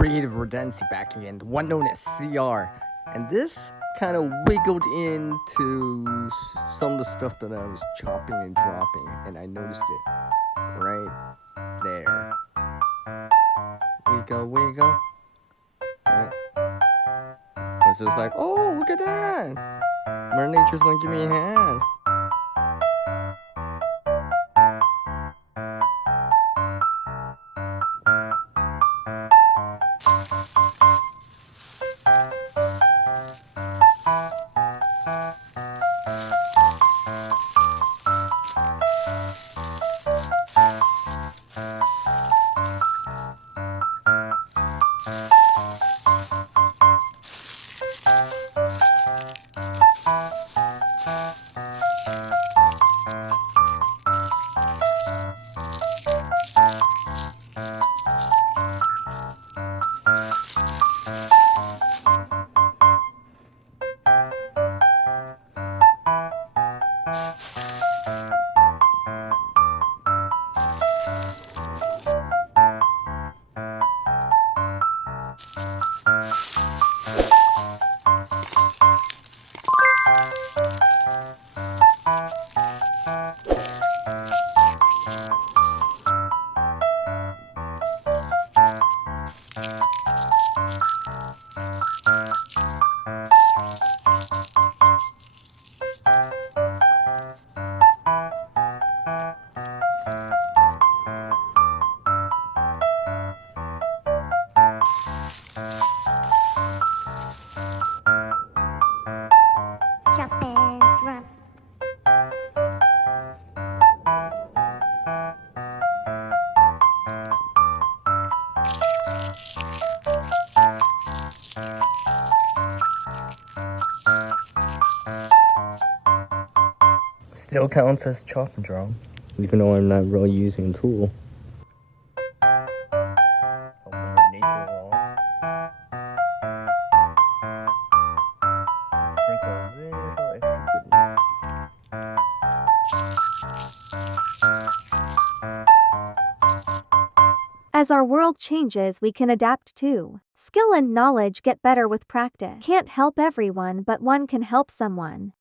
creative redundancy back again, the one known as CR. And this kind of wiggled into some of the stuff that I was chopping and dropping, and I noticed it right there. Wiggle, wiggle. Right. I was just like, oh, look at that. Mother Nature's gonna give me a hand. Jump and drum. Still counts as chop and drop, even though I'm not really using a tool. Help Mother Nature along. Sprinkle a little extra goodness. As our world changes, we can adapt too. Skill and knowledge get better with practice. Can't help everyone, but one can help someone.